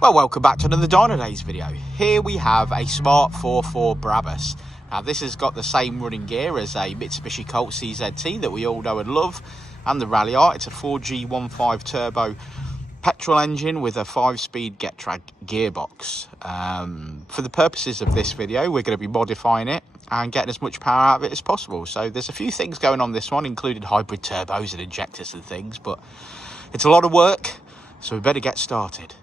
Well, welcome back to another Dynodaze video. Here we have a Smart ForFour Brabus. Now this has got the same running gear as a Mitsubishi Colt CZT that we all know and love, and the Rally Art. It's a 4G15 turbo petrol engine with a 5-speed Getrag gearbox. For the purposes of this video, we're going to be modifying it and getting as much power out of it as possible. So there's a few things going on this one, including hybrid turbos and injectors and things, but it's a lot of work, so we better get started.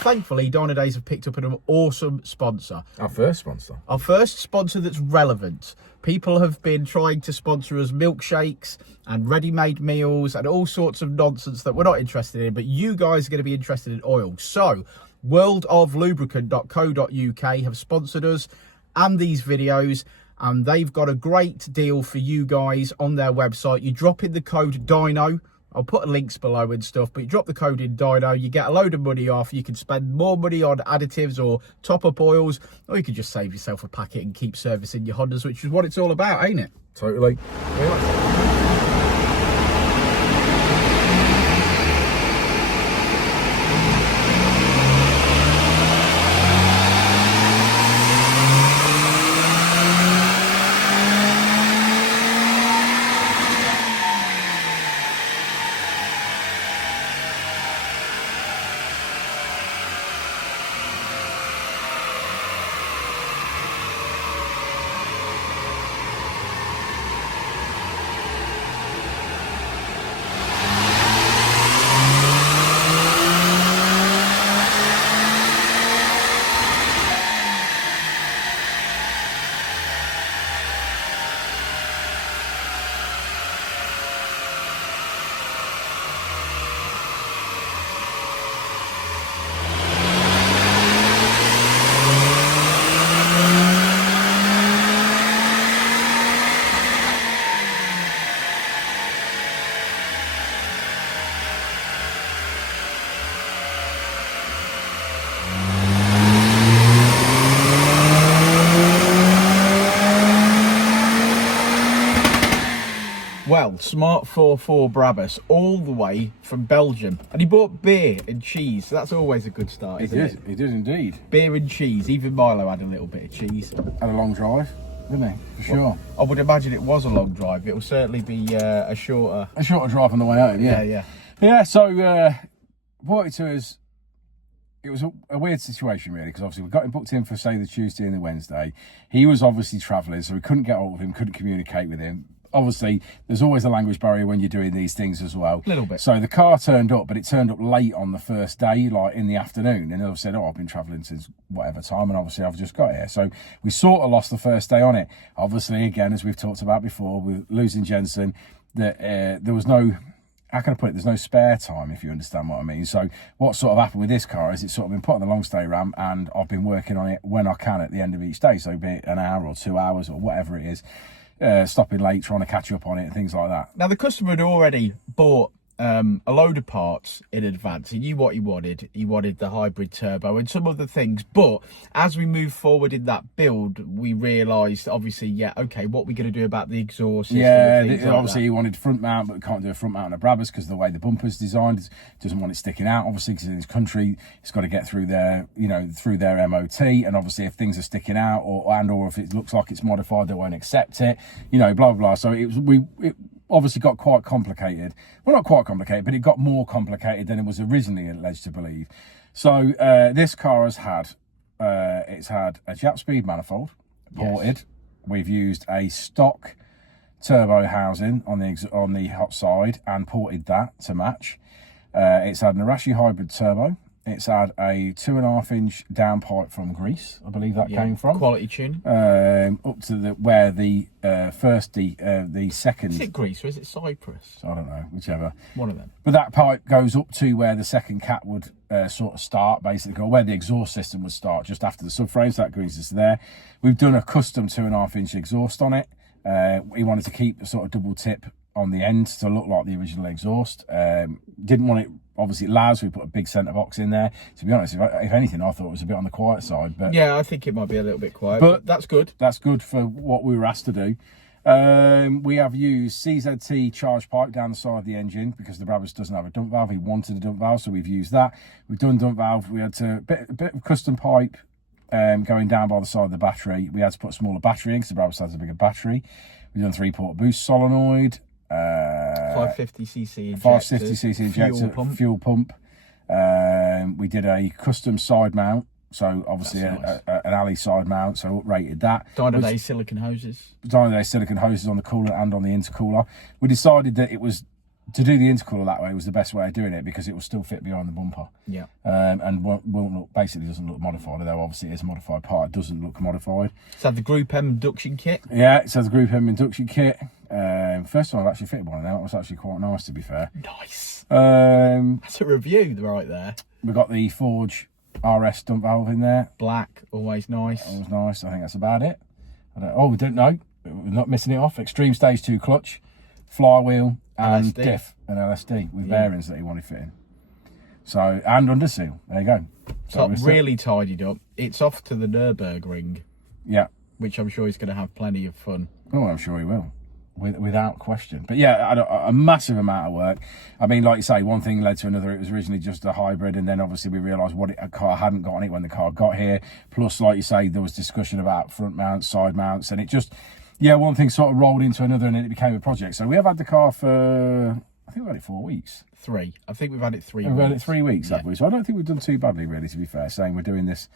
Thankfully, Dynodaze have picked up an awesome sponsor. Our first sponsor. Our first sponsor that's relevant. People have been trying to sponsor us milkshakes and ready-made meals and all sorts of nonsense that we're not interested in, but you guys are going to be interested in oil. So, worldoflubricant.co.uk have sponsored us and these videos, and they've got a great deal for you guys on their website. You drop in the code DYNO. I'll put links below and stuff, but you drop the code in Dyno, you get a load of money off. You can spend more money on additives or top-up oils, or you can just save yourself a packet and keep servicing your Hondas, which is what it's all about, ain't it? Totally. Well, Smart ForFour Brabus, all the way from Belgium. And he bought beer and cheese, so that's always a good start, isn't it? He did indeed. Beer and cheese. Even Milo had a little bit of cheese. Had a long drive, didn't he? For sure. Well, I would imagine it was a long drive. It will certainly be a shorter drive on the way home, yeah. Yeah, so what it was, it was a weird situation, really, because obviously we got him booked in for, say, the Tuesday and the Wednesday. He was obviously travelling, so we couldn't get hold of him, couldn't communicate with him. Obviously, there's always a language barrier when you're doing these things as well. A little bit. So the car turned up, but it turned up late on the first day, like in the afternoon. And I said, oh, I've been travelling since whatever time, and obviously I've just got here. So we sort of lost the first day on it. Obviously, again, as we've talked about before, with losing Jensen, that there was no, how can I put it, there's no spare time, if you understand what I mean. So what sort of happened with this car is it's sort of been put on the long stay ramp, and I've been working on it when I can at the end of each day. So be it an hour or 2 hours or whatever it is. Stopping late, trying to catch up on it and things like that. Now, the customer had already bought a load of parts in advance. He knew what he wanted. He wanted the hybrid turbo and some other things. But as we moved forward in that build, we realised, obviously, yeah, okay, what are we going to do about the exhaust system? Yeah, obviously he wanted front mount, but can't do a front mount on a Brabus because of the way the bumper's designed. Doesn't want it sticking out, obviously, because in this country, it's got to get through their, you know, through their MOT. And obviously, if things are sticking out or if it looks like it's modified, they won't accept it. You know, blah blah blah. So obviously got quite complicated. Well, not quite complicated, but it got more complicated than it was originally led to believe. So this car has had, it's had a Jap speed manifold ported. Yes. We've used a stock turbo housing on the hot side and ported that to match. It's had an Arashi hybrid turbo. It's had a 2.5-inch downpipe from Greece, I believe that came from. Quality tune. Up to where the second. Is it Greece or is it Cyprus? I don't know, whichever. One of them. But that pipe goes up to where the second cap would sort of start, basically, or where the exhaust system would start, just after the subframe. So that grease is there. We've done a custom 2.5-inch exhaust on it. We wanted to keep the sort of double tip on the end to look like the original exhaust. Didn't want it. Obviously, loud, so we put a big centre box in there. To be honest, if anything, I thought it was a bit on the quiet side. But yeah, I think it might be a little bit quiet, but that's good. That's good for what we were asked to do. We have used CZT charge pipe down the side of the engine because the Brabus doesn't have a dump valve. He wanted a dump valve, so we've used that. We've done dump valve. We had to a bit of custom pipe going down by the side of the battery. We had to put a smaller battery in because the Brabus has a bigger battery. We've done 3-port boost solenoid. 550cc injector, 550cc injector, fuel pump. We did a custom side mount, so obviously nice. An alley side mount, so uprated that. Dynodaze silicon hoses. Dynodaze silicon hoses on the cooler and on the intercooler. We decided that it was to do the intercooler that way was the best way of doing it because it will still fit behind the bumper. Yeah. And won't look, basically doesn't look modified, although obviously it is a modified part. It doesn't look modified. It's had the Group M induction kit. Yeah, it says the Group M induction kit. First time I've actually fitted one of them. It was actually quite nice, to be fair. Nice. That's a review right there. We've got the Forge RS dump valve in there. Black, always nice. Always nice. I think that's about it. We don't know. We're not missing it off. Extreme Stage 2 clutch, flywheel, and LSD. diff and LSD with bearings that he wanted fitting. So, and under seal. There you go. So really tidied up. It's off to the Nürburgring. Yeah. Which I'm sure he's going to have plenty of fun. Oh, I'm sure he will. Without question. But yeah, a massive amount of work. I mean, like you say, one thing led to another. It was originally just a hybrid, and then obviously we realised what a car hadn't got on it when the car got here. Plus, like you say, there was discussion about front mounts, side mounts, and it just, one thing sort of rolled into another, and then it became a project. So we have had the car for, I think we've had it 4 weeks. 3. I think we've had it 3 weeks. We've had it 3 weeks, have we? So I don't think we've done too badly, really, to be fair, saying we're doing this,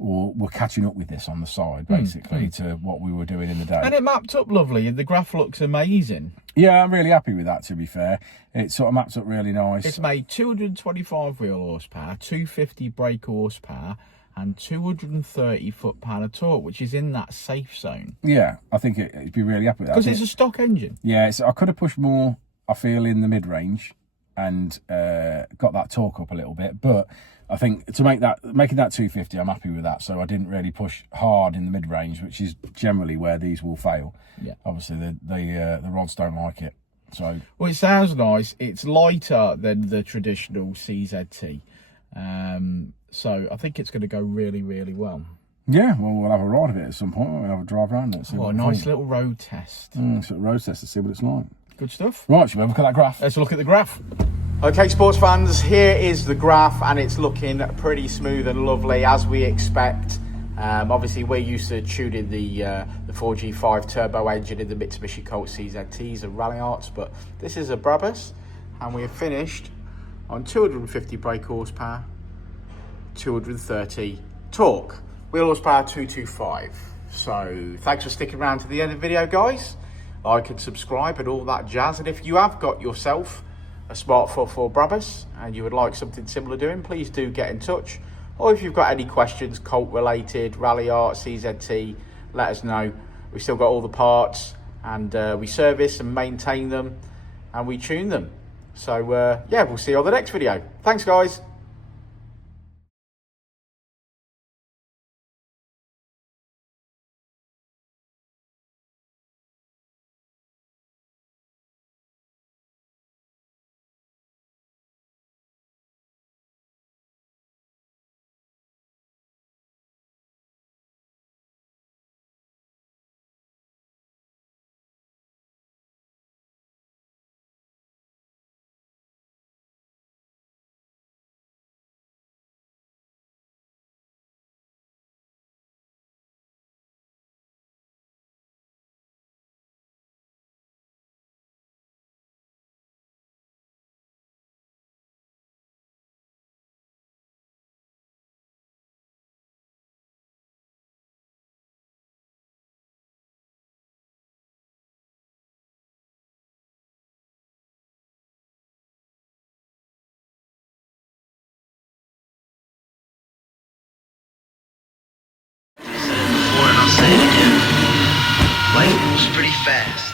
or we're catching up with this on the side, basically, to what we were doing in the day. And it mapped up lovely, and the graph looks amazing. Yeah, I'm really happy with that, to be fair. It sort of maps up really nice. It's made 225 wheel horsepower, 250 brake horsepower, and 230 foot-pound of torque, which is in that safe zone. Yeah, I think it'd be really happy with that. Because it's a stock engine. Yeah, I could have pushed more, I feel, in the mid-range and got that torque up a little bit, but I think to making that 250, I'm happy with that. So I didn't really push hard in the mid-range, which is generally where these will fail. Yeah. Obviously, the rods don't like it. So well, it sounds nice. It's lighter than the traditional CZT. So I think it's going to go really, really well. Yeah, well, we'll have a ride of it at some point. We'll have a drive around it. A nice little road test. Nice little road test to see what it's like. Good stuff. Right, shall we have a look at that graph? Let's look at the graph. Okay, sports fans, here is the graph, and it's looking pretty smooth and lovely as we expect. Obviously, we're used to tuning the 4G5 turbo engine in the Mitsubishi Colt CZTs and Rally Arts, but this is a Brabus, and we have finished on 250 brake horsepower, 230 torque, wheel horsepower 225. So thanks for sticking around to the end of the video, guys. Like and subscribe and all that jazz. And if you have got yourself a Smart ForFour Brabus and you would like something similar doing, please do get in touch. Or if you've got any questions, Colt related, Rally Art, CZT, let us know. We've still got all the parts, and we service and maintain them, and we tune them. So yeah, we'll see you on the next video. Thanks, guys. say it again. Life moves pretty fast.